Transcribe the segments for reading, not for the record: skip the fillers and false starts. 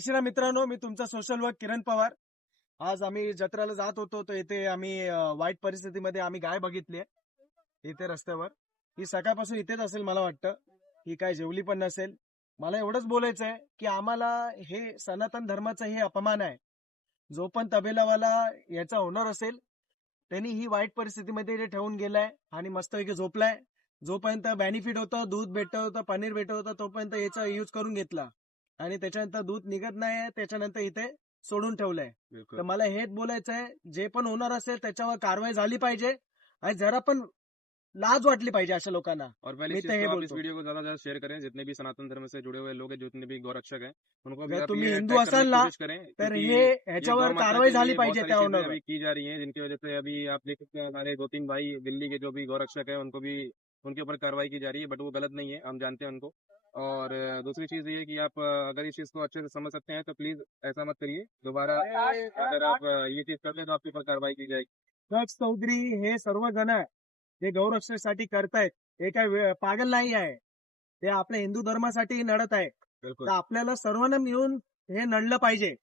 श्रीराम मित्रांनो, मी तुमचा social work किरण पवार. आज आम्ही जत्रेला जात होतो, तर इथे आम्ही वाईट परिस्थितीमध्ये आम्ही गाय बघितली आहे इथे रस्त्यावर. ही सकाळपासून इथेच असेल मला वाटतं. ही काय जेवली पण नसेल. मला एवढंच बोलायचं आहे की आम्हाला हे सनातन धर्माचा हे अपमान आहे. जो पण तबेलावाला याचा ओनर असेल त्यांनी ही वाईट परिस्थितीमध्ये इथे ठेवून गेलाय आणि मस्तपैकी झोपलाय. जोपर्यंत बेनिफिट होतं, दूध भेटत होतं, पनीर भेटत होतं, तोपर्यंत याचा यूज करून घेतला आणि त्याच्यानंतर दूध निघत नाही, त्याच्यानंतर इथे सोडून ठेवलंय. तर मला हेच बोलायचं आहे, जे पण होणार असेल त्याच्यावर कारवाई झाली पाहिजे आणि जरा पण लाज वाटली पाहिजे अशा लोकांना. और पहली मी चीज तर हे तो आप इस बोलतो. वीडियो को ज्यादा ज्यादा शेयर करें, जितने भी सनातन धर्म से जुड़े हुए लोग हैं, जितने भी गौरक्षक हैं, उनको भी जर आप तुम्ही ये हिंदू अट्रैक्ट करने असाल की ना कोशिश करें, तर क्योंकि हे ये ह्याच्यावर गौ माता कारवाई के झाली लिए बहुत पाहिजे सारी त्या चीजें ओनरवर. अभी की जा रही हैं, जिनकी वजह से अभी आप देख सकते हैं हमारे 2-3 भाई दिल्ली के जो भी गौरक्षक है उनको भी उनके ऊपर कार्रवाई की जा रही है, बट वो गलत नहीं है, हम जानते हैं उनको। और दूसरी चीज ये है कि आप अगर इस चीज को अच्छे से समझ सकते हैं तो प्लीज ऐसा मत करिए दोबारा। अगर आप ये चीज कर ले तो आपके ऊपर कार्रवाई की जाएगी। दक्ष चौधरी हे सर्व जण जे गौरक्षणासाठी करतायत हे काय पागल नाही आहे. ते आपल्या हिंदू धर्मासाठी लढत आहे. तर आपल्याला सर्वांना मिळून हे लढलं पाहिजे.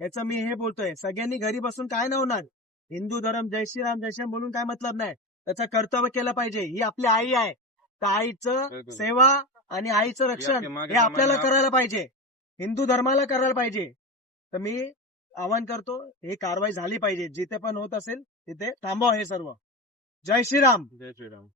याचं मी हे बोलतोय, सगळ्यांनी घरी बसून काय नाही होणार. हिंदू धर्म जय श्रीराम जय श्रीराम बोलून काय मतलब नाही. त्याचं कर्तव्य केलं पाहिजे. ही आपली आई आहे, तर आईचं सेवा आणि आईचं रक्षण हे आपल्याला करायला पाहिजे. हिंदू धर्माला करायला पाहिजे. तर मी आवाहन करतो, ही कारवाई झाली पाहिजे. जिथे पण होत असेल तिथे थांबवा हे सर्व. जय श्रीराम. जय श्रीराम।